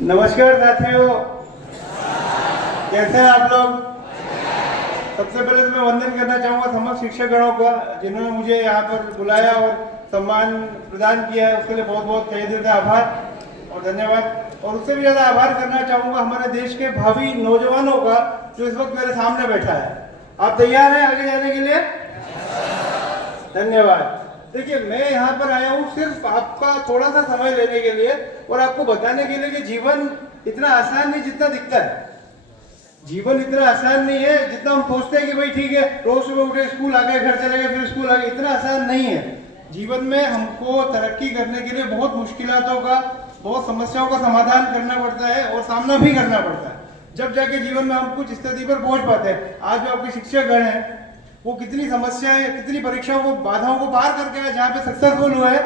नमस्कार साथियों, कैसे हैं आप लोग। सबसे पहले तो मैं वंदन करना चाहूँगा समस्त शिक्षकगणों का, जिन्होंने मुझे यहाँ पर बुलाया और सम्मान प्रदान किया है। उसके लिए बहुत बहुत तहे दिल से आभार और धन्यवाद। और उससे भी ज़्यादा आभार करना चाहूँगा हमारे देश के भावी नौजवानों का, जो इस वक्त मेरे सामने बैठा है। आप तैयार हैं आगे जाने के लिए? धन्यवाद। देखिए, मैं यहाँ पर आया हूँ सिर्फ आपका थोड़ा सा समय लेने के लिए और आपको बताने के लिए कि जीवन इतना आसान नहीं जितना दिखता है। जीवन इतना आसान नहीं है जितना हम सोचते हैं कि भाई ठीक है, रोज सुबह उठे, स्कूल आ गए, घर चले गए, फिर स्कूल आ गए। इतना आसान नहीं है। जीवन में हमको तरक्की करने के लिए बहुत मुश्किलों का, बहुत समस्याओं का समाधान करना पड़ता है और सामना भी करना पड़ता है। जब जाके जीवन में हम कुछ स्थिति पर पहुंच पाते हैं। आज जो आपके शिक्षकगण हैं, वो कितनी समस्याएं, कितनी परीक्षाओं को, बाधाओं को पार करके जहाँ पे सक्सेसफुल हुए हैं,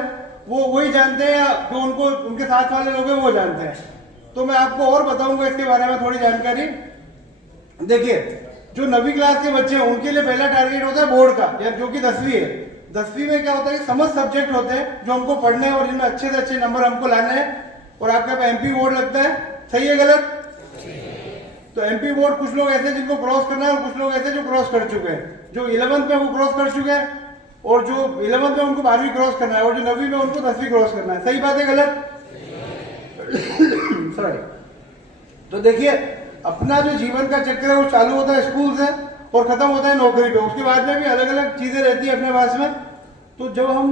वो वही जानते हैं, या जो उनको उनके साथ वाले लोग हैं वो जानते हैं। तो मैं आपको और बताऊंगा इसके बारे में थोड़ी जानकारी। देखिए, जो 9वीं क्लास के बच्चे हैं उनके लिए पहला टारगेट होता है बोर्ड का, या जो कि 10वीं है। 10वीं में क्या होता है, समस्त सब्जेक्ट होते हैं जो हमको पढ़ने हैं और जिनमें अच्छे से अच्छे नंबर हमको लाने हैं। और आपका MP बोर्ड लगता है, सही है गलत? तो MP बोर्ड कुछ लोग ऐसे जिनको क्रॉस करना है और कुछ लोग ऐसे जो क्रॉस कर चुके हैं। जो 11th में वो क्रॉस कर चुके हैं, और जो 11th में उनको 12वीं क्रॉस करना है, और जो 9वीं में उनको 10वीं क्रॉस करना है। सही बात है गलत? सॉरी। तो देखिए, अपना जो जीवन का चक्र है वो चालू होता है स्कूल से और खत्म होता है नौकरी पे। उसके बाद में भी अलग अलग चीजें रहती है अपने पास में। तो जब हम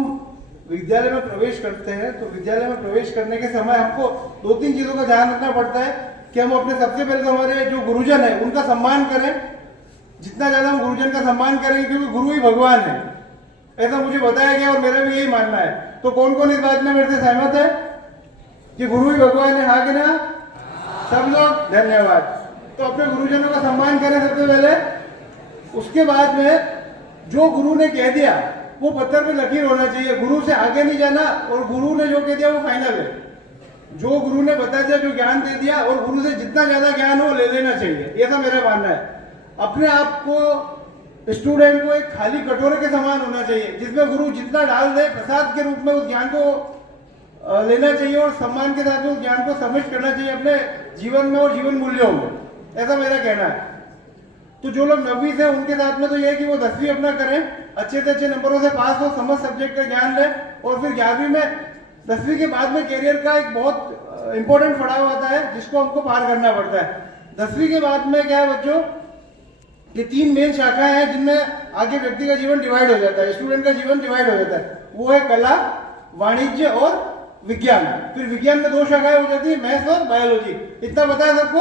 विद्यालय में प्रवेश करते हैं, तो विद्यालय में प्रवेश करने के समय हमको 2-3 चीजों का ध्यान रखना पड़ता है कि हम अपने, सबसे पहले तो हमारे जो गुरुजन है उनका सम्मान करें। जितना ज्यादा हम गुरुजन का सम्मान करेंगे, क्योंकि गुरु ही भगवान है, ऐसा मुझे बताया गया और मेरा भी यही मानना है। तो कौन कौन इस बात में मेरे से सहमत है कि गुरु ही भगवान है? हाँ कि ना? सब लोग? धन्यवाद। तो अपने गुरुजनों का सम्मान करें सबसे पहले। उसके बाद में जो गुरु ने कह दिया वो पत्थर पे लकीर होना चाहिए। गुरु से आगे नहीं जाना, और गुरु ने जो कह दिया वो फाइनल है। जो गुरु ने बता दिया, जो ज्ञान दे दिया, और गुरु से जितना ज्यादा ज्ञान हो ले लेना चाहिए, ऐसा मेरा मानना है। अपने आप को, स्टूडेंट को एक खाली कटोरे के समान होना चाहिए, जिसमें गुरु जितना डाल दे प्रसाद के रूप में उस ज्ञान को लेना चाहिए और सम्मान के साथ में उस ज्ञान को सम्मिलित करना चाहिए अपने जीवन में और जीवन मूल्यों में। ऐसा मेरा कहना है। तो जो लोग 9वीं से, उनके साथ में तो यह है कि वो 10वीं अपना करें, अच्छे से अच्छे नंबरों से पास हो, समस्त सब्जेक्ट का ज्ञान लें, और फिर 11वीं में, 10वीं के बाद में कैरियर का एक बहुत इंपॉर्टेंट पड़ाव आता है जिसको हमको पार करना पड़ता है। 10वीं के बाद में क्या है बच्चों, ये 3 मेन शाखाएं हैं जिनमें आगे व्यक्ति का जीवन डिवाइड हो जाता है, स्टूडेंट का जीवन डिवाइड हो जाता है। वो है कला, वाणिज्य और विज्ञान। फिर विज्ञान में 2 शाखाएं हो जाती है, मैथ्स और बायोलॉजी। इतना पता है सबको?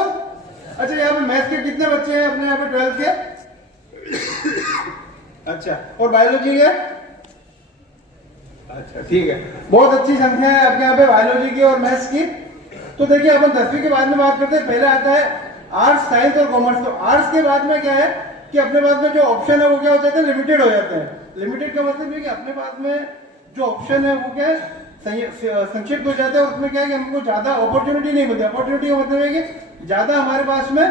अच्छा, यहाँ पे मैथ्स के कितने बच्चे हैं अपने यहाँ पे 12th के? अच्छा, और बायोलॉजी के? अच्छा, ठीक है, बहुत अच्छी संख्या है आपके यहाँ पे बायोलॉजी की और मैथ्स की। तो देखिए, अपन 10वीं के बाद में बात करते हैं। पहले आता है आर्ट्स, साइंस और कॉमर्स। तो आर्ट्स के बाद में क्या है कि अपने पास में जो ऑप्शन है वो क्या हो जाते हैं, लिमिटेड हो जाते हैं। लिमिटेड का मतलब है कि अपने पास में जो ऑप्शन है वो क्या है, संक्षिप्त हो जाता है। उसमें क्या है कि हमको ज्यादा अपॉर्चुनिटी नहीं मिलती। अपॉर्चुनिटी का मतलब है कि ज्यादा हमारे पास में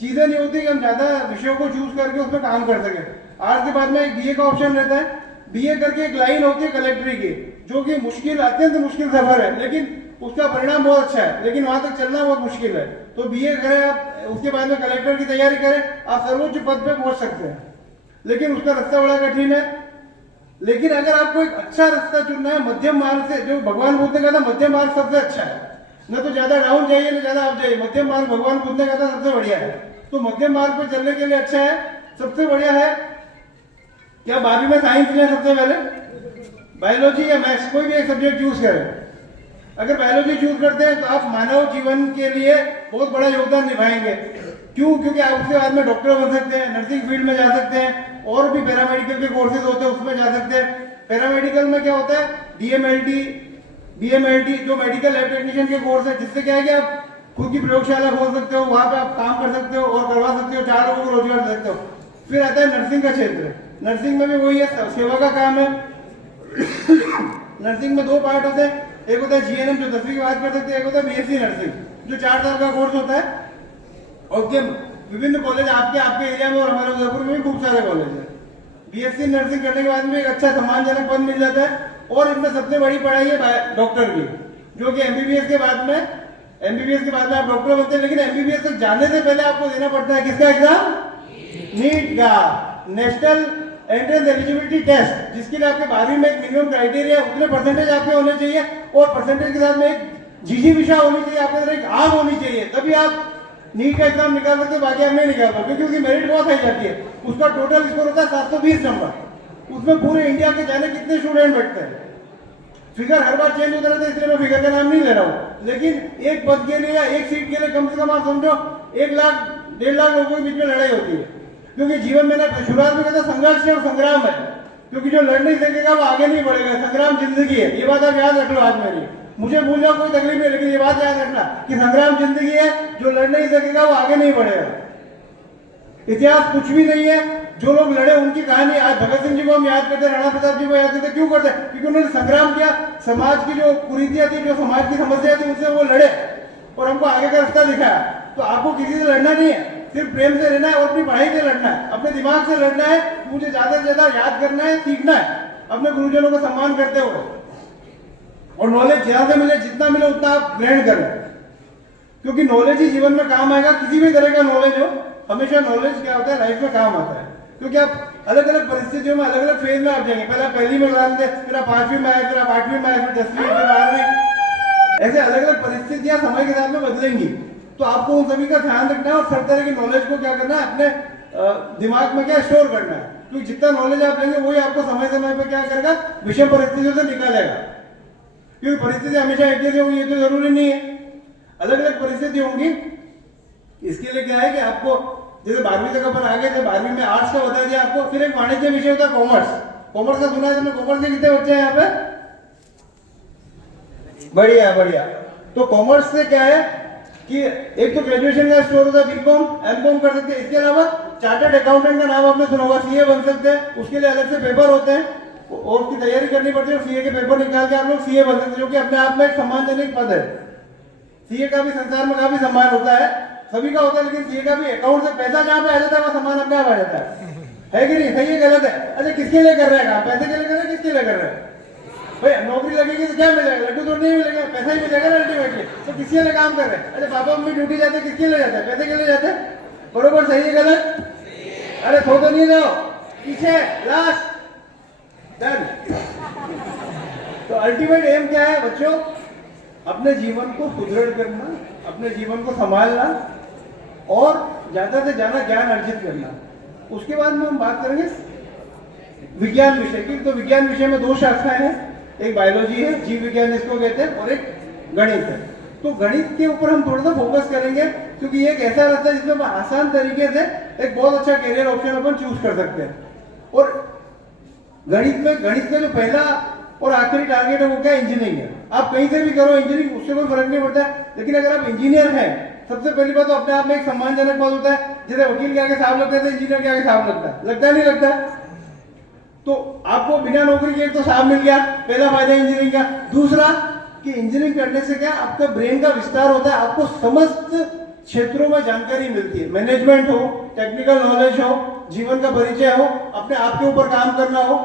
चीजें नहीं होती कि हम ज्यादा विषयों को चूज करके उसमें काम कर सके। आर्ट्स के बाद में एक BA का ऑप्शन रहता है। BA करके एक लाइन होती है कलेक्ट्री की, जो कि मुश्किल, अत्यंत मुश्किल सफर है, लेकिन उसका परिणाम बहुत अच्छा है, लेकिन वहां तक चलना बहुत मुश्किल है। तो BA करें आप, उसके बाद में कलेक्टर की तैयारी करें, आप सर्वोच्च पद पे पहुंच सकते हैं, लेकिन उसका रास्ता बड़ा कठिन है। लेकिन अगर आपको एक अच्छा रास्ता चुनना है, मध्यम मार्ग से, जो भगवान बुद्ध ने कहा था मध्यम मार्ग सबसे अच्छा है, न तो ज्यादा डाउन जाइए न ज्यादा अप जाइए, मध्यम मार्ग भगवान बुद्ध ने कहा था सबसे बढ़िया है। तो मध्यम मार्ग पर चलने के लिए अच्छा है, सबसे बढ़िया है। क्या 12वीं में साइंस लें सबसे पहले, बायोलॉजी या मैथ्स, कोई भी एक सब्जेक्ट चूज करें। अगर बायोलॉजी चूज करते हैं तो आप मानव जीवन के लिए बहुत बड़ा योगदान निभाएंगे। क्यों? क्योंकि आप उसके बाद में डॉक्टर बन सकते हैं, नर्सिंग फील्ड में जा सकते हैं, और भी पैरामेडिकल के कोर्सेज होते हैं उसमें जा सकते हैं। पैरामेडिकल में क्या होता है, DMLT, BMLT, जो मेडिकल लैब टेक्नीशियन के कोर्स है, जिससे क्या है कि आप खुद की प्रयोगशाला खोल सकते हो, वहां पे आप काम कर सकते हो और करवा सकते हो, 4 लोगों को रोजगार दे सकते हो। फिर आता है नर्सिंग का क्षेत्र। नर्सिंग में भी वही है, सेवा का काम है। नर्सिंग में 2 पार्ट होते हैं, एक होता है GNM जो 10वीं की बात कर सकते हैं, एक होता है BSc नर्सिंग जो 4 साल का कोर्स होता है। और विभिन्न कॉलेज आपके एरिया में और हमारे उदयपुर में भी खूब सारे कॉलेज है। BSc नर्सिंग करने के बाद में एक अच्छा सम्मानजनक पद मिल जाता है। और इनमें सबसे बड़ी पढ़ाई है डॉक्टर की, जो कि MBBS के बाद में एमबीबीएस के बाद में आप डॉक्टर बनते हैं, लेकिन एमबीबीएस तक जाने से पहले आपको देना पड़ता है किसका एग्जाम? नीट का, नेशनल एंट्रेंस एलिजिबिलिटी टेस्ट, जिसके लिए आपके 12वीं में एक मिनिमम क्राइटेरिया, उतने परसेंटेज आपके होने चाहिए और परसेंटेज के साथ में एक जीजी विषय होनी चाहिए, आपके अंदर एक आग होनी चाहिए, तभी आप नीट का एग्जाम निकाल सकते हो। बाकी आप नहीं निकाल पाओगे क्योंकि मेरिट बहुत हाई जाती है। उसका टोटल स्कोर होता है 720 नंबर, उसमें पूरे इंडिया के जाने कितने स्टूडेंट बैठते हैं। फिगर हर बार चेंज होता रहता है, इसलिए मैं फिगर का नाम नहीं ले रहा हूँ, लेकिन एक पद के लिए या एक सीट के लिए कम से कम आप समझो 1 लाख 1.5 लाख लोगों के बीच में लड़ाई होती है। क्योंकि जीवन में ना शुरुआत में कहता संघर्ष और संग्राम है, क्योंकि जो लड़ नहीं सकेगा वो आगे नहीं बढ़ेगा। संग्राम जिंदगी है, ये बात आप याद रख लो आज मेरी, मुझे भूल जाओ कोई तकलीफ नहीं, लेकिन ये बात याद रखना कि संग्राम जिंदगी है, जो लड़ नहीं सकेगा वो आगे नहीं बढ़ेगा। इतिहास कुछ भी नहीं है, जो लोग लड़े उनकी कहानी। आज भगत सिंह जी को हम याद करते हैं, राणा प्रताप जी को याद करते, क्यों करते हैं? क्योंकि उन्होंने संग्राम किया, समाज की जो कुरीतियां थी, जो समाज की समस्या थी, उनसे वो लड़े और हमको आगे का रास्ता दिखाया। तो आपको किसी से लड़ना नहीं है, सिर्फ प्रेम से रहना है और अपनी पढ़ाई से लड़ना है, अपने दिमाग से लड़ना है। मुझे ज्यादा से ज्यादा याद करना है, सीखना है, अपने गुरुजनों को सम्मान करते हुए, और नॉलेज जहां से मिले, जितना मिले उतना आप ग्रहण करें, क्योंकि नॉलेज ही जीवन में काम आएगा। किसी भी तरह का नॉलेज हो, हमेशा नॉलेज क्या होता है, लाइफ में काम आता है। क्योंकि आप अलग अलग परिस्थितियों में अलग अलग फेज में आप जाएंगे। पहले आप पहली में क्लास थे, फिर आप 5वीं में आए, फिर आप 8वीं में आए, फिर 10वीं, फिर 12वीं, ऐसे अलग अलग परिस्थितियां समय के साथ में बदलेंगी। तो आपको उन सभी का ध्यान रखना है और हर तरह की नॉलेज को क्या करना है, अपने दिमाग में क्या स्टोर करना है। क्योंकि जितना नॉलेज आप लेंगे वही आपको समय समय पर क्या करेगा, विषम परिस्थितियों से निकालेगा। क्योंकि परिस्थिति हमेशा एक जैसी होगी ये तो जरूरी नहीं है, अलग अलग परिस्थिति होंगी। इसके लिए क्या है कि आपको जैसे 12वीं तक अपन आगे थे, 12वीं में आर्ट्स का बता दिया आपको, फिर एक वाणिज्य विषय होता है कॉमर्स। कॉमर्स का सुना है तुमने? कॉमर्स के कितने बच्चे हैं यहाँ पे? बढ़िया बढ़िया। तो कॉमर्स से क्या है कि एक तो ग्रेजुएशन का स्कोर होता है, बीकॉम एमकॉम कर सकते हैं। इसके अलावा चार्टर्ड अकाउंटेंट का नाम आपने सुना होगा, सीए बन सकते हैं। उसके लिए अलग से पेपर होते हैं और उसकी तैयारी करनी पड़ती है। सीए के पेपर निकाल के आप लोग सीए बन सकते हैं, जो कि अपने आप में एक सम्मानजनक पद है। सीए का भी संसार में काफी सम्मान होता है, सभी का होता है, लेकिन सीए का भी अकाउंट से पैसा जहां पे आ जाता है वह सम्मान अपने आप आ जाता है कि नहीं? सही है गलत है? अच्छा, किसके लिए कर रहे हैं? पैसे के लिए कर रहे हैं, किसके लिए कर रहे हैं? भाई नौकरी लगेगी तो क्या मिलेगा? लड्डू तो नहीं मिलेगा, पैसा ही मिलेगा ना अल्टीमेटली। तो किसके लिए काम कर रहे हैं? अरे पापा मम्मी ड्यूटी जाते हैं, किसके लिए जाते हैं? पैसे के लिए जाते हैं। बरोबर, सही है गलत? अरे थो तो नहीं जाओ पीछे, लास्ट डन। तो अल्टीमेट एम क्या है बच्चों? अपने जीवन को सुदृढ़ करना, अपने जीवन को संभालना और ज्यादा से ज्यादा ज्ञान अर्जित करना। उसके बाद में हम बात करेंगे विज्ञान विषय की। तो विज्ञान विषय में 2 शाखाएं हैं, एक बायोलॉजी है, जीव विज्ञान इसको कहते हैं, और एक गणित है। तो गणित के ऊपर हम थोड़ा सा फोकस करेंगे, क्योंकि ये एक ऐसा रास्ता है जिसमें आसान तरीके से एक बहुत अच्छा करियर ऑप्शन अपन चूज कर सकते हैं। और गणित का जो पहला और आखिरी टारगेट है वो क्या? इंजीनियरिंग है। आप कहीं से भी करो इंजीनियरिंग, उससे कोई फर्क नहीं पड़ता है। लेकिन अगर आप इंजीनियर हैं, सबसे पहली बात तो अपने आप में एक सम्मानजनक पद होता है। जैसे वकील के आगे साहब लगता है, इंजीनियर के आगे साहब लगता है, लगता नहीं लगता? तो आपको बिना नौकरी के एक तो साहब मिल गया, पहला फायदा इंजीनियरिंग का। दूसरा कि इंजीनियरिंग करने से क्या, आपका ब्रेन का विस्तार होता है, आपको समस्त क्षेत्रों में जानकारी मिलती है। मैनेजमेंट हो, टेक्निकल नॉलेज हो, जीवन का परिचय हो, अपने आप के ऊपर काम करना हो,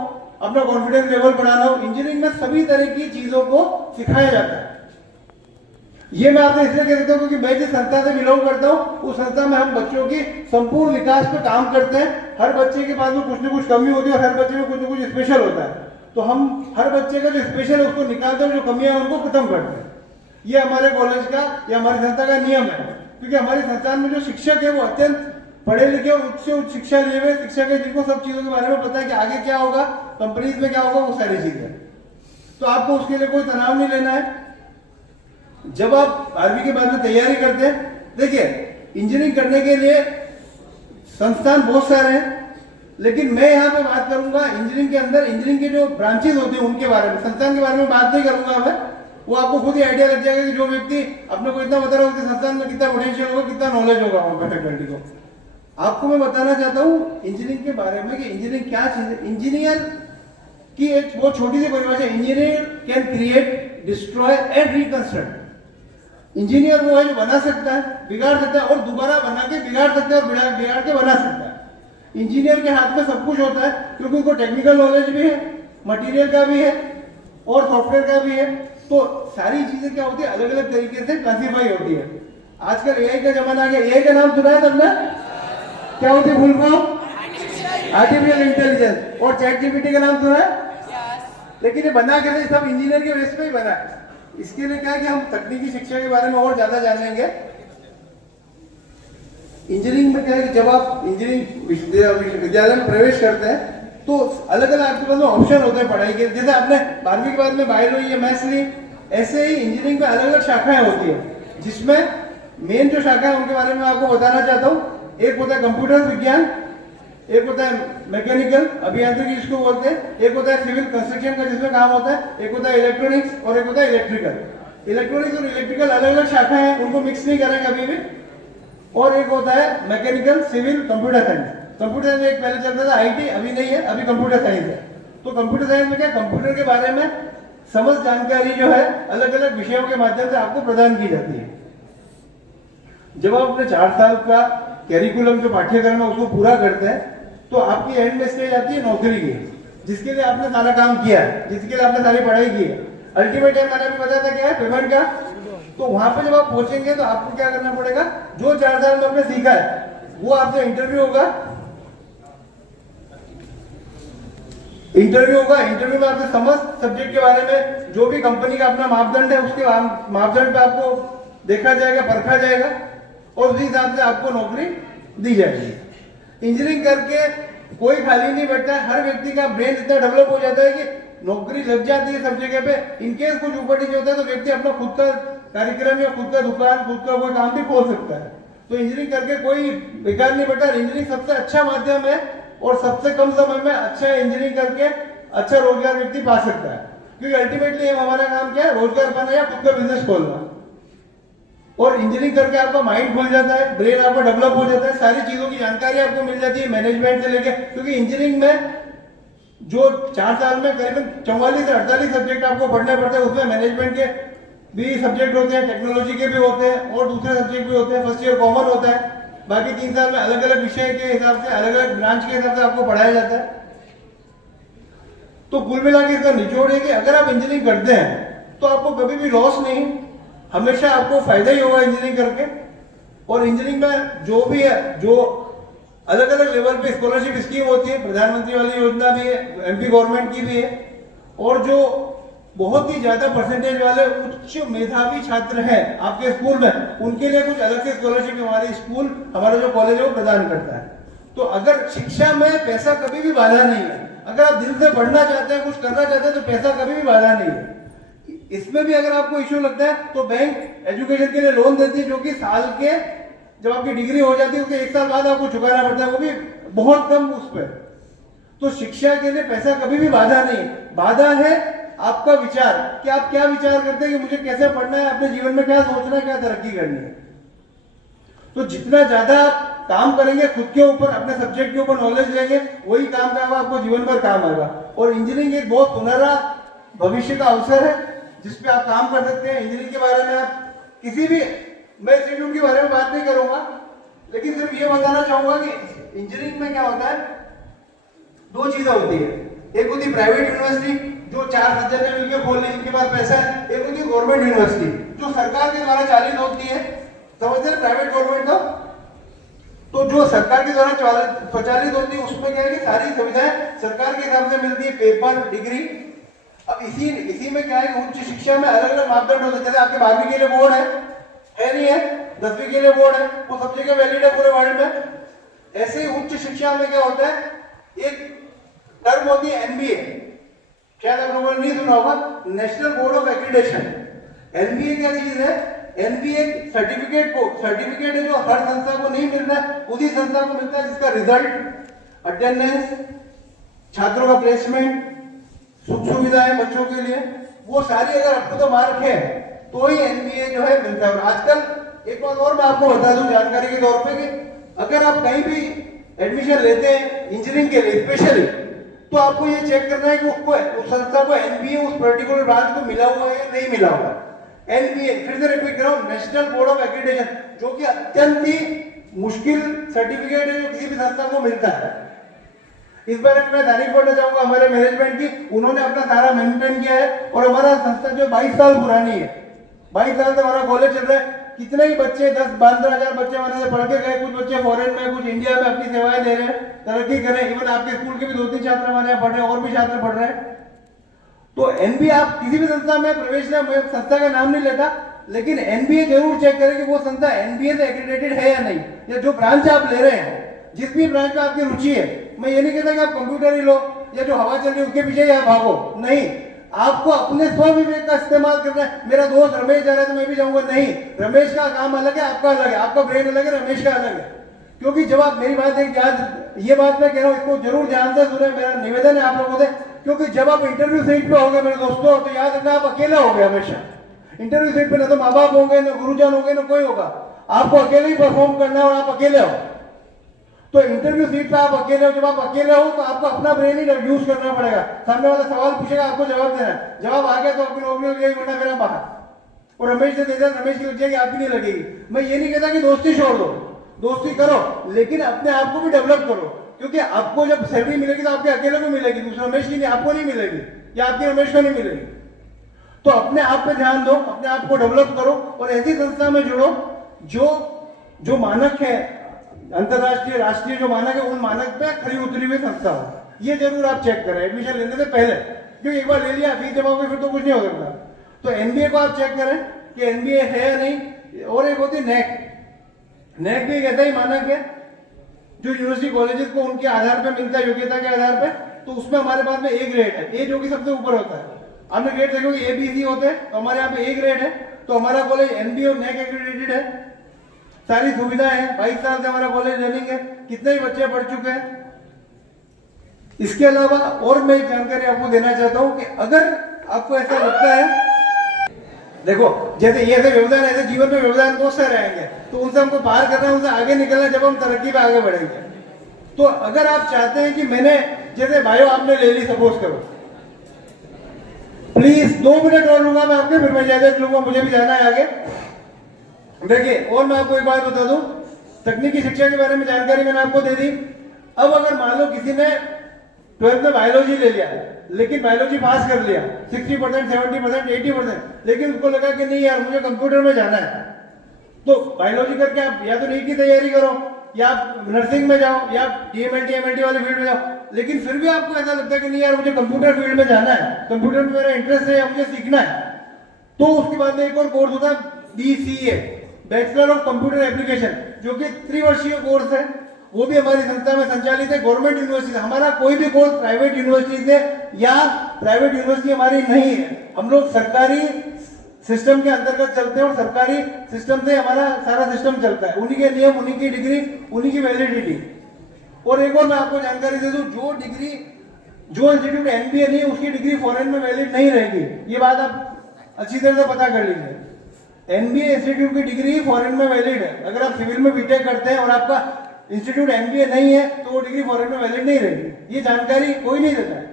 अपना कॉन्फिडेंस लेवल बढ़ाना हो। इंजीनियरिंग में सभी तरह की चीजों को सिखाया जाता है। ये मैं आपसे इसलिए कह देता हूँ क्योंकि मैं जिस संस्था से बिलोंग करता हूँ, उस संस्था में हम बच्चों की संपूर्ण विकास पे काम करते हैं। हर बच्चे के पास में कुछ न कुछ कमी होती है और हर बच्चे में कुछ न कुछ स्पेशल होता है। तो हम हर बच्चे का जो स्पेशल है उसको निकालते हैं, जो कमियां हैं उनको खत्म करते हैं। ये हमारे कॉलेज का या हमारी संस्था का नियम है, क्योंकि हमारी संस्थान में जो शिक्षक है वो अत्यंत पढ़े लिखे और उच्च से उच्च शिक्षा लिए हुए शिक्षक है, जिनको सब चीजों के बारे में पता है कि आगे क्या होगा, कंपनीज में क्या होगा, वो सारी चीजें। तो आपको उसके लिए कोई तनाव नहीं लेना है। जब आप 12वीं के बाद में तैयारी करते हैं, देखिए इंजीनियरिंग करने के लिए संस्थान बहुत सारे हैं, लेकिन मैं यहाँ पे बात करूंगा इंजीनियरिंग के अंदर इंजीनियरिंग के जो ब्रांचेस होते हैं उनके बारे में। संस्थान के बारे में बात नहीं करूंगा मैं, वो आपको खुद ही आइडिया लग जाएगा कि जो व्यक्ति अपने को इतना बता रहा है उसके संस्थान में कितना पोटेंशियल होगा, कितना नॉलेज होगा वहां पर फैकल्टी को। आपको मैं बताना चाहता हूँ इंजीनियरिंग के बारे में कि इंजीनियरिंग क्या चीज है। इंजीनियर की एक बहुत छोटी सी परिभाषा, engineer can create, destroy and reconstruct. Engineer वो है जो बना सकता है, बिगाड़ सकता है और दोबारा बना के बिगाड़ सकता है और बिगाड़ के बना सकता है। इंजीनियर के हाथ में सब कुछ होता है, क्योंकि उनको टेक्निकल नॉलेज भी है, मटेरियल का भी है और सॉफ्टवेयर का भी है। तो सारी चीजें क्या होती है, अलग अलग तरीके से क्लासीफाई होती है। आजकल एआई का जमाना आ गया। एआई का नाम सुना है तुमने? क्या होती है फुल फॉर्म? Artificial intelligence. और चैट जीपीटी का नाम सुना है? लेकिन ये बना के सब इंजीनियर के बेस पे ही बना है। इसके लिए क्या है कि हम तकनीकी शिक्षा के बारे में और ज्यादा जानेंगे। इंजीनियरिंग में क्या है कि जब आप इंजीनियरिंग विद्यालय में प्रवेश करते हैं तो अलग अलग आपके पास ऑप्शन होते हैं पढ़ाई के। जैसे आपने 12वीं के बाद में बायोलॉजी या मैथ्स ली, ऐसे ही इंजीनियरिंग में अलग अलग शाखाएं होती है, जिसमें मेन जो शाखा है उनके बारे में आपको बताना चाहता हूँ। एक होता है कंप्यूटर विज्ञान, एक होता है मैकेनिकल अभियांत्रिकी जिसको बोलते हैं, एक होता है सिविल कंस्ट्रक्शन का जिसमें काम होता है, एक होता है इलेक्ट्रॉनिक्स और एक होता है इलेक्ट्रिकल। इलेक्ट्रॉनिक्स और इलेक्ट्रिकल अलग अलग शाखा है, उनको मिक्स नहीं करेंगे अभी भी। और एक होता है mechanical civil computer science. Computer science एक पहले चलता था आईटी, अभी नहीं है, अभी कंप्यूटर साइंस है। तो कंप्यूटर साइंस में क्या, कंप्यूटर के बारे में समस्त जानकारी जो है अलग अलग विषयों के माध्यम से आपको प्रदान की जाती है। जब आप अपने 4 साल का कैरिकुलम जो पाठ्यक्रम है उसको पूरा करते हैं तो आपकी एंड में स्टेज आती है नौकरी की, जिसके लिए आपने सारा काम किया है, जिसके लिए आपने सारी पढ़ाई की है। अल्टीमेट टाइम मैंने भी बताया था क्या है, पेमेंट का। तो वहां पे जब आप पहुंचेंगे तो आपको क्या करना पड़ेगा, जो 4 साल में आपने सीखा है वो आपसे इंटरव्यू होगा। इंटरव्यू में आपसे समस्त सब्जेक्ट के बारे में, जो भी कंपनी का अपना मापदंड है उसके मापदंड पे आपको देखा जाएगा, परखा जाएगा और उसी हिसाब से आपको नौकरी दी जाएगी। इंजीनियरिंग करके कोई खाली नहीं बैठता है, हर व्यक्ति का ब्रेन इतना डेवलप हो जाता है कि नौकरी लग जाती है सब जगह पे। इनकेस कुछ ऊपर नीचे होता है तो व्यक्ति अपना खुद का कार्यक्रम या खुद का दुकान, खुद का कोई काम भी खोल सकता है। तो इंजीनियरिंग करके कोई बेकार नहीं बैठा। इंजीनियरिंग सबसे अच्छा माध्यम है और सबसे कम समय में अच्छा इंजीनियरिंग करके अच्छा रोजगार व्यक्ति पा सकता है, क्योंकि अल्टीमेटली हमारा काम क्या है, रोजगार पाना या खुद का बिजनेस खोलना। और इंजीनियरिंग करके आपका माइंड खुल जाता है, ब्रेन आपका डेवलप हो जाता है, सारी चीजों की जानकारी आपको मिल जाती है मैनेजमेंट से लेके। क्योंकि इंजीनियरिंग में जो 4 साल में करीबन 44 से 48 सब्जेक्ट आपको पढ़ने पड़ते हैं, उसमें मैनेजमेंट के भी सब्जेक्ट होते हैं, टेक्नोलॉजी के भी होते हैं और दूसरे सब्जेक्ट भी होते हैं। फर्स्ट ईयर कॉमन होता है, बाकी 3 साल में अलग अलग विषय के हिसाब से, अलग अलग ब्रांच के हिसाब से आपको पढ़ाया जाता है। तो कुल मिला के इसका निचोड़ है कि अगर आप इंजीनियरिंग करते हैं तो आपको कभी भी लॉस नहीं, हमेशा आपको फायदा ही होगा इंजीनियरिंग करके। और इंजीनियरिंग में जो भी है, जो अलग अलग लेवल पे स्कॉलरशिप स्कीम होती है, प्रधानमंत्री वाली योजना भी है, एमपी गवर्नमेंट की भी है। और जो बहुत ही ज्यादा परसेंटेज वाले उच्च मेधावी छात्र हैं आपके स्कूल में, उनके लिए कुछ अलग से स्कॉलरशिप हमारे स्कूल, हमारा जो कॉलेज है वो प्रदान करता है। तो अगर शिक्षा में पैसा कभी भी बाधा नहीं है, अगर आप दिल से पढ़ना चाहते हैं, कुछ करना चाहते हैं तो पैसा कभी भी बाधा नहीं है। इसमें भी अगर आपको इश्यू लगता है तो बैंक एजुकेशन के लिए लोन देती है, जो कि साल के जब आपकी डिग्री हो जाती है उसके 1 साल बाद आपको चुकाना पड़ता है, वो भी बहुत कम उस पर। तो शिक्षा के लिए पैसा कभी भी बाधा नहीं, बाधा है आपका विचार कि आप क्या विचार करते हैं कि मुझे कैसे पढ़ना है, अपने जीवन में क्या सोचना है, क्या तरक्की करनी है। तो जितना ज्यादा आप काम करेंगे खुद के ऊपर, अपने सब्जेक्ट के ऊपर नॉलेज लेंगे, वही काम का आपको जीवन भर काम आएगा। और इंजीनियरिंग एक बहुत सुनहरा भविष्य का अवसर है जिसपे आप काम कर सकते हैं। इंजीनियरिंग के बारे में आप किसी भी, मैं इंस्टीट्यूट के बारे में बात नहीं करूंगा, लेकिन सिर्फ ये बताना चाहूंगा कि इंजीनियरिंग में क्या होता है, 2 चीजें होती है। एक होती है प्राइवेट यूनिवर्सिटी जो 4 सज्जन ने मिलकर खोल ली, जिनके पास पैसा है। एक होती है गवर्नमेंट यूनिवर्सिटी जो सरकार के द्वारा चालित होती है, समझते हैं प्राइवेट गवर्नमेंट का। तो जो सरकार के द्वारा स्वचालित होती है उसमें क्या है कि सारी सुविधाएं सरकार के हिसाब से मिलती है, पेपर, डिग्री। अब इसी में क्या है, उच्च शिक्षा में अलग अलग मापदंड होते हैं। जैसे आपके 12वीं के लिए बोर्ड है नहीं है, 10वीं के लिए बोर्ड है, वो सब जगह वैलिड है पूरे वर्ल्ड में। ऐसे ही उच्च शिक्षा में क्या होता है, एक टर्म होती है एनबीए, शायद आप लोगों ने नहीं सुना होगा, national board of accreditation. NBA क्या चीज है, एनबीए सर्टिफिकेट है जो हर संस्था को नहीं मिलता है, उसी संस्था को मिलता है जिसका रिजल्ट, अटेंडेंस, छात्रों का प्लेसमेंट, सुख सुविधाएं बच्चों के लिए, वो सारी अगर अप टू द मार्क है तो ही एनबीए जो है मिलता है। और आजकल एक बात और मैं आपको बता दूं जानकारी के तौर पे, कि अगर आप कहीं भी एडमिशन लेते हैं इंजीनियरिंग के लिए स्पेशली, तो आपको ये चेक करना है कि उसको, उस संस्था को एनबीए उस पर्टिकुलर ब्रांच को मिला हुआ है या नहीं मिला हुआ। एनबीए, फिर से रिपीट कर रहा हूं, नेशनल बोर्ड ऑफ एक्रीडेशन, जो कि अत्यंत ही मुश्किल सर्टिफिकेट है जो किसी भी संस्था को मिलता है। इस बारे में मैं तारीफ करना चाहूंगा हमारे मैनेजमेंट की, उन्होंने अपना सारा मेंटेन किया है। और हमारा संस्था जो 22 साल पुरानी है, 22 साल से हमारा कॉलेज चल रहा है। कितने ही बच्चे 10-12 हजार बच्चे हमारे से पढ़ के गए, कुछ बच्चे फॉरेन में, कुछ इंडिया में अपनी सेवाएं दे रहे हैं, तरक्की कर रहे हैं। इवन आपके स्कूल के भी 2-3 छात्र हमारे यहाँ पढ़ रहे हैं, और भी छात्र पढ़ रहे हैं। तो एनबीए, आप किसी भी संस्था में प्रवेश लें, मैं संस्था का नाम नहीं लेता, लेकिन एनबीए जरूर चेक करें कि वो संस्था एनबीए से एक्रेडिटेड है या नहीं, या जो ब्रांच आप ले रहे हैं, जिस भी ब्रांच में आपकी रुचि है। मैं ये नहीं कहता कि आप कंप्यूटर ही लो या जो हवा चल रही है उसके पीछे या भागो, नहीं, आपको अपने स्व विवेक का इस्तेमाल करना है। मेरा दोस्त रमेश जा रहा है तो मैं भी जाऊंगा, नहीं, रमेश का काम अलग है, आपका अलग है, आपका ब्रेन अलग है, रमेश का अलग है। क्योंकि जब आप, मेरी बात है, याद ये बात मैं कह रहा हूँ, इसको जरूर ध्यान से सुने, मेरा निवेदन है आप लोगों से। क्योंकि जब आप इंटरव्यू सीट पे होंगे मेरे दोस्तों, तो याद रखना आप अकेले होंगे हमेशा। इंटरव्यू सीट पे ना तो माँ बाप होंगे, ना गुरुजन होंगे, ना कोई होगा, आपको अकेले ही परफॉर्म करना है, और आप अकेले हो। तो इंटरव्यू सीट पे आप अकेले हो, जब आप अकेले हो तो आपको अपना ब्रेन ही यूज करना पड़ेगा। सामने वाला सवाल पूछेगा, आपको जवाब देना है, जवाब आ गया तो आपकी नौकरी लग जाएगी, वरना मेरा बाहर। और रमेश से देता, रमेश की लग जाएगी, आपकी नहीं लगेगी। मैं ये नहीं कहता कि दोस्ती छोड़ दो, दोस्ती करो, लेकिन अपने आप को भी डेवलप करो। क्योंकि आपको जब सैलरी मिलेगी तो आपके अकेले को मिलेगी, दूसरे रमेश की नहीं, आपको नहीं मिलेगी, या आपकी रमेश को नहीं मिलेगी। तो अपने आप पे ध्यान दो, अपने आप को डेवलप करो, और ऐसी संस्था में जुड़ो जो मानक है, अंतरराष्ट्रीय, राष्ट्रीय जो मानक है, उन मानक पे खरी उतरी हुई संस्था हो। ये जरूर आप चेक करें एडमिशन लेने से पहले, क्योंकि एक बार ले लिया, फीस जमा होगी, फिर तो कुछ नहीं हो सकता। तो एनबीए को आप चेक करें कि एनबीए है या नहीं। और एक होती है नेक। नेक भी एक ऐसा ही मानक है जो यूनिवर्सिटी कॉलेजेस को उनके आधार पर मिलता है, योग्यता के आधार पर। तो उसमें हमारे पास में ए ग्रेड है, ए जो कि सबसे ऊपर होता है। आपने ग्रेड देखोगे ए बी सी होते हैं, तो हमारे यहाँ पे ए ग्रेड है। तो हमारा कॉलेज एनबीए और नेक एक्रेडिटेड है, सारी सुविधाएं हैं। 22 साल से हमारा कॉलेज रनिंग है, कितने ही बच्चे पढ़ चुके हैं। इसके अलावा और मैं एक जानकारी आपको देना चाहता हूं कि अगर आपको ऐसा लगता है, देखो जैसे ये ऐसे व्यवधान, ऐसे जीवन में व्यवधान बहुत सारे आएंगे, तो उनसे हमको पार करना है, उनसे आगे निकलना है, जब हम तरक्की पे आगे बढ़ेंगे। तो अगर आप चाहते हैं कि मैंने, जैसे बायो आपने ले ली, सपोज करो, प्लीज 2 मिनट और लूंगा मैं आपके, फिर मैं इजाजत लूंगा, मुझे भी जाना है आगे। देखिए, और मैं आपको एक बात बता दूं, तकनीकी शिक्षा के बारे में जानकारी मैंने आपको दे दी। अब अगर मान लो किसी ने 12th में बायोलॉजी ले लिया, लेकिन बायोलॉजी पास कर लिया 60%, 70%, 80%, लेकिन उसको लगा कि नहीं यार मुझे कंप्यूटर में जाना है, तो बायोलॉजी करके आप या तो नीट की तैयारी करो, या आप नर्सिंग में जाओ, या डीएमएलटी एमएलटी वाले फील्ड में जाओ। लेकिन फिर भी आपको ऐसा लगता है कि नहीं यार मुझे कंप्यूटर फील्ड में जाना है, कंप्यूटर में मेरा इंटरेस्ट है, मुझे सीखना है, तो उसके बाद में एक और कोर्स होता है BCA, bachelor of computer application, जो कि 3 वर्षीय कोर्स है। वो भी हमारी संस्था में संचालित है, गवर्नमेंट यूनिवर्सिटी। हमारा कोई भी कोर्स प्राइवेट यूनिवर्सिटी से या प्राइवेट यूनिवर्सिटी हमारी नहीं है, हम लोग सरकारी सिस्टम के अंतर्गत चलते हैं, और सरकारी सिस्टम से हमारा सारा सिस्टम चलता है। उन्हीं के नियम, उन्हीं की डिग्री, उन्हीं की वैलिडिटी। और एक और मैं आपको जानकारी दे दूं, जो इंस्टीट्यूट एनबीए नहीं है, उसकी डिग्री फॉरेन में वैलिड नहीं रहेगी। ये बात आप अच्छी तरह से पता कर लीजिए। एनबीए इंस्टीट्यूट की डिग्री फॉरेन में वैलिड है। अगर आप सिविल में बीटेक करते हैं और आपका इंस्टीट्यूट एनबीए नहीं है, तो वो डिग्री फॉरेन में वैलिड नहीं रहेगी। ये जानकारी कोई नहीं देता है।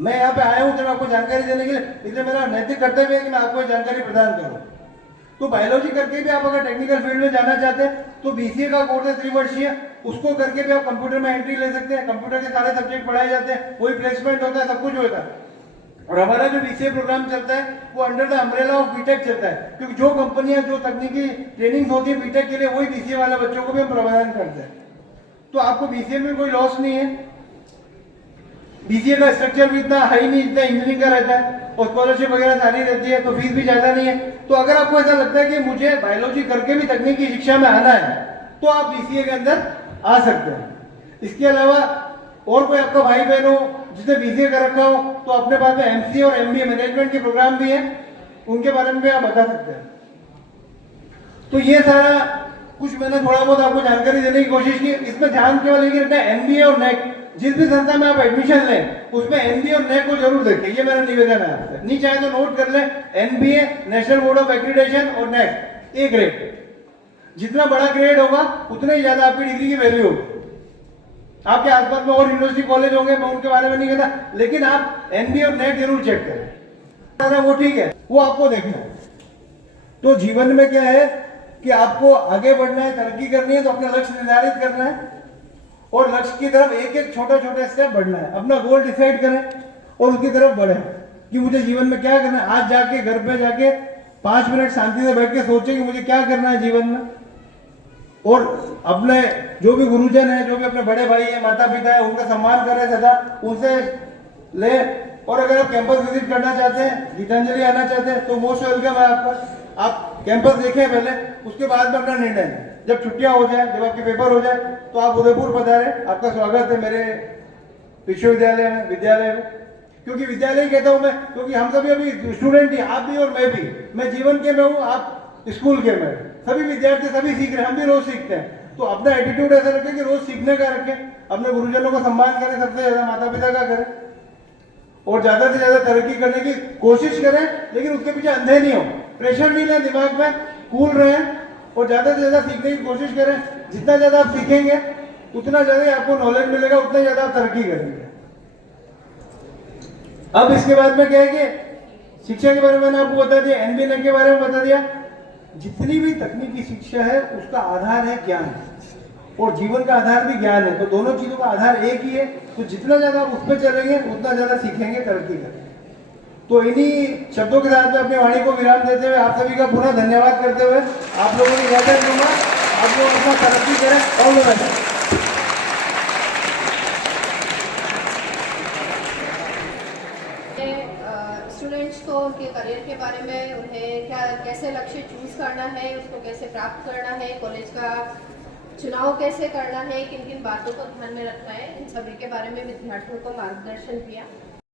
मैं यहाँ पे आया हूं तो आपको जानकारी देने के लिए, इसलिए मेरा नैतिक कर्तव्य है कि मैं आपको जानकारी प्रदान करूं। तो बायोलॉजी करके भी आप अगर टेक्निकल फील्ड में जाना चाहते हैं, तो बीसीए का कोर्स है 3 वर्षीय, उसको करके भी आप कंप्यूटर में एंट्री ले सकते हैं। कंप्यूटर के सारे सब्जेक्ट पढ़ाए जाते हैं, कोई प्लेसमेंट होता है, सब कुछ होता है। और हमारा जो बीसीए प्रोग्राम चलता है वो under the umbrella of BTech चलता है, क्योंकि जो कंपनियां, जो तकनीकी ट्रेनिंग होती है बीटेक के लिए, वही बीसीए वाले बच्चों को भी हम प्रदान करते हैं। तो आपको बीसीए में कोई लॉस नहीं है। बीसीए का स्ट्रक्चर भी इतना हाई नहीं, इतना इंजीनियरिंग का रहता है, और स्कॉलरशिप वगैरह सारी रहती है, तो फीस भी ज्यादा नहीं है। तो अगर आपको ऐसा लगता है कि मुझे बायोलॉजी करके भी तकनीकी शिक्षा में आना है, तो आप बीसीए के अंदर आ सकते हैं। इसके अलावा और कोई आपका भाई बहन हो जिसने बीसीए कर रखा हो, तो अपने पास में एमसीए और एमबीए मैनेजमेंट के प्रोग्राम भी है, उनके बारे में भी आप बता सकते हैं। तो ये सारा कुछ मैंने थोड़ा बहुत आपको जानकारी देने की कोशिश की। इसमें ध्यान केवल ये रखना है, एनबीए और नेक, जिस भी संस्था में आप एडमिशन लें उसमें एनबीए और नेक को जरूर देखें। ये मेरा निवेदन है आपसे। नहीं चाहे तो नोट कर लें, NBA, national board of accreditation, और नेक, ए ग्रेड। जितना बड़ा ग्रेड होगा उतने ही ज्यादा आपकी डिग्री की वैल्यू होगी। आपके आसपास में और यूनिवर्सिटी कॉलेज होंगे, मैं उनके बारे में नहीं कहता, लेकिन आप एनबीए और नेट जरूर चेक करें। वो ठीक है, वो आपको देखना है। तो जीवन में क्या है कि आपको आगे बढ़ना है, तरक्की करनी है, तो अपना लक्ष्य निर्धारित करना है, और लक्ष्य की तरफ एक एक छोटा छोटा स्टेप बढ़ना है। अपना गोल डिसाइड करें और उसकी तरफ बढ़े कि मुझे जीवन में क्या करना है। आज जाके घर पे जाके 5 मिनट शांति से बैठ के सोचें कि मुझे क्या करना है जीवन में। और अपने जो भी गुरुजन है, जो भी अपने बड़े भाई है, माता पिता है, उनका सम्मान करें सदा, उनसे ले। और अगर आप कैंपस विजिट करना चाहते हैं, गीतांजलि आना चाहते हैं, तो मोस्ट वेलकम है आपका। आप कैंपस देखें पहले, उसके बाद में अपना निर्णय लें। जब छुट्टियां हो जाए, जब आपके पेपर हो जाए, तो आप उदयपुर पधारे। आपका स्वागत है मेरे विश्वविद्यालय में, विद्यालय में। क्योंकि विद्यालय ही कहता हूं मैं, क्योंकि हम सभी अभी स्टूडेंट ही, आप भी और मैं भी। मैं जीवन के में हूँ, आप स्कूल के में। सभी विद्यार्थी सभी सीख रहे हैं, हम भी रोज सीखते हैं। तो अपना एटीट्यूड ऐसा रखें कि रोज सीखने का रखें, अपने गुरुजनों का सम्मान करें, सबसे ज्यादा माता पिता का करें, और ज्यादा से ज्यादा तरक्की करने की कोशिश करें। लेकिन उसके पीछे अंधे नहीं हो, प्रेशर नहीं लें दिमाग में, कूल रहें और ज्यादा से ज्यादा सीखने की कोशिश करें। जितना ज्यादा आप सीखेंगे उतना ज्यादा आपको नॉलेज मिलेगा, उतना ज्यादा आप तरक्की करेंगे। अब इसके बाद में क्या है कि शिक्षा के बारे में मैंने आपको बता दिया, एनबीए के बारे में बता दिया। जितनी भी तकनीकी शिक्षा है उसका आधार है ज्ञान, और जीवन का आधार भी ज्ञान है। तो दोनों चीजों का आधार एक ही है। तो जितना ज्यादा आप उस पर चलेंगे उतना ज्यादा सीखेंगे, तरक्की करेंगे। तो इन्हीं शब्दों के साथ में अपनी वाणी को विराम देते हुए आप सभी का पुनः धन्यवाद करते हुए आप लोगों की इजाजत दूंगा। आप लोग अपना तरक्की करें। All the best. स्टूडेंट्स को उनके करियर के बारे में, उन्हें क्या कैसे लक्ष्य चूज करना है, उसको कैसे प्राप्त करना है, कॉलेज का चुनाव कैसे करना है, किन किन बातों को ध्यान में रखना है, इन सभी के बारे में विद्यार्थियों को मार्गदर्शन किया।